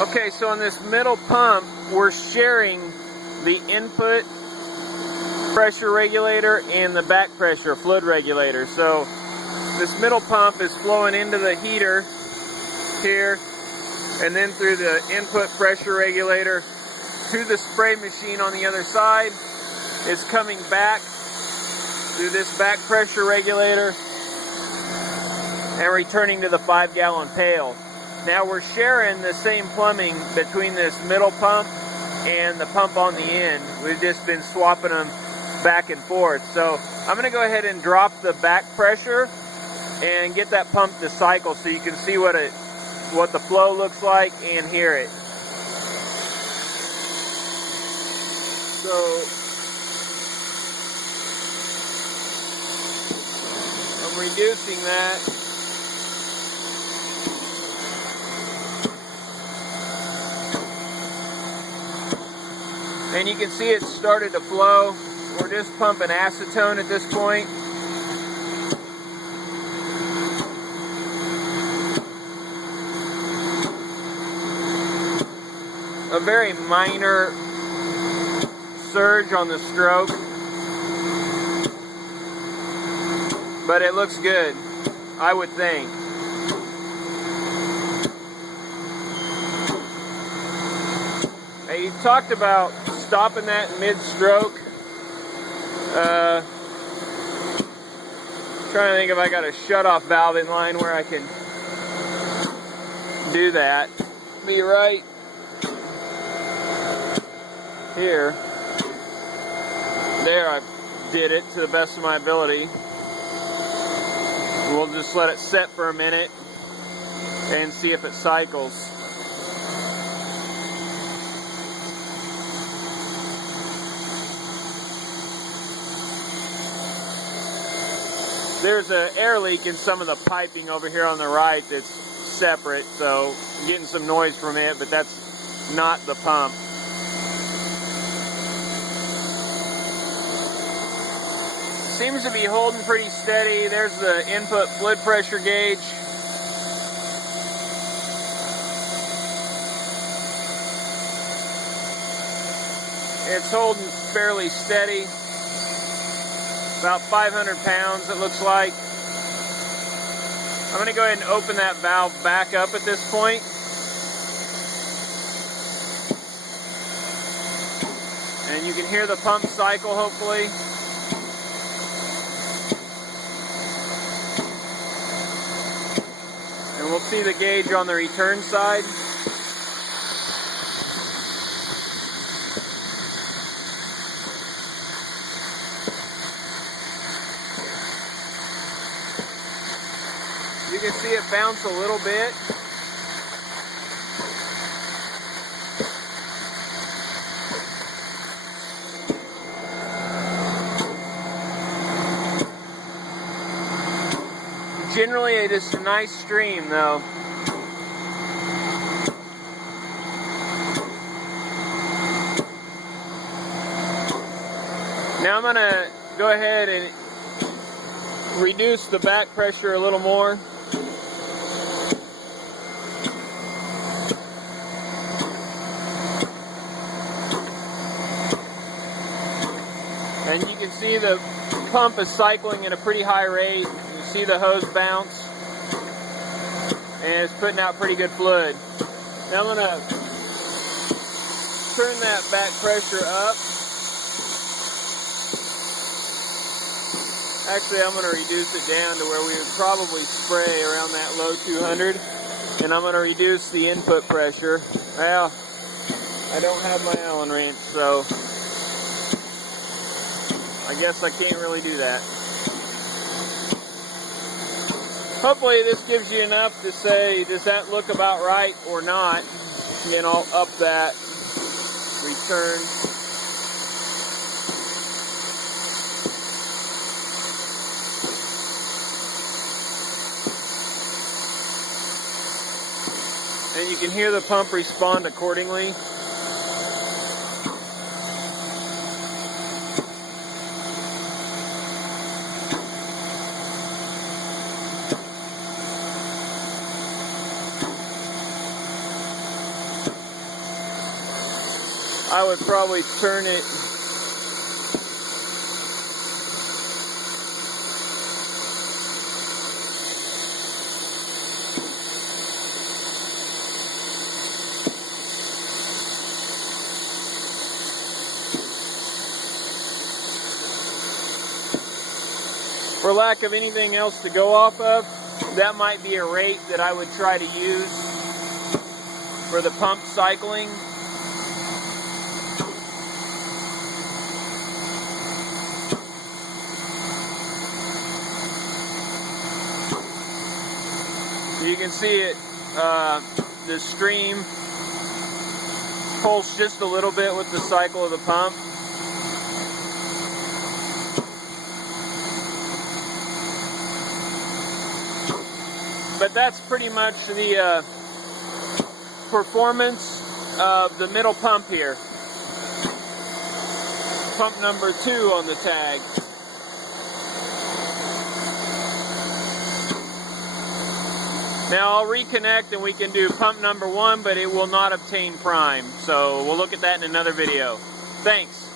Okay, so on this middle pump, we're sharing the input pressure regulator and the back pressure fluid regulator. So this middle pump is flowing into the heater here, and then through the input pressure regulator to the spray machine on the other side. It's coming back through this back pressure regulator and returning to the 5-gallon pail. Now we're sharing the same plumbing between this middle pump and the pump on the end. We've just been swapping them back and forth. So I'm going to go ahead and drop the back pressure and get that pump to cycle so you can see what the flow looks like and hear it. So I'm reducing that. And you can see it started to flow. We're just pumping acetone at this point. A very minor surge on the stroke, but it looks good, I would think. Hey, you talked about stopping that mid-stroke. Trying to think if I got a shut-off valve in line where I can do that. Be right here. There, I did it to the best of my ability. We'll just let it set for a minute and see if it cycles. There's an air leak in some of the piping over here on the right that's separate, so I'm getting some noise from it, but that's not the pump. Seems to be holding pretty steady. There's the input fluid pressure gauge. It's holding fairly steady. About 500 pounds, it looks like. I'm going to go ahead and open that valve back up at this point. And you can hear the pump cycle, hopefully. And we'll see the gauge on the return side. You can see it bounce a little bit. Generally, it is a nice stream, though. Now I'm going to go ahead and reduce the back pressure a little more. And you can see the pump is cycling at a pretty high rate. You see the hose bounce, and it's putting out pretty good fluid. Now I'm going to turn that back pressure up. Actually, I'm going to reduce it down to where we would probably spray around that low 200. And I'm going to reduce the input pressure. Well, I don't have my Allen wrench, so I guess I can't really do that. Hopefully this gives you enough to say, does that look about right or not? And then I'll up that return. And you can hear the pump respond accordingly. I would probably turn it for lack of anything else to go off of. That might be a rate that I would try to use for the pump cycling. You can see it, the stream pulse just a little bit with the cycle of the pump. But that's pretty much the performance of the middle pump here. Pump number 2 on the tag. Now I'll reconnect and we can do pump number 1, but it will not obtain prime. So we'll look at that in another video. Thanks.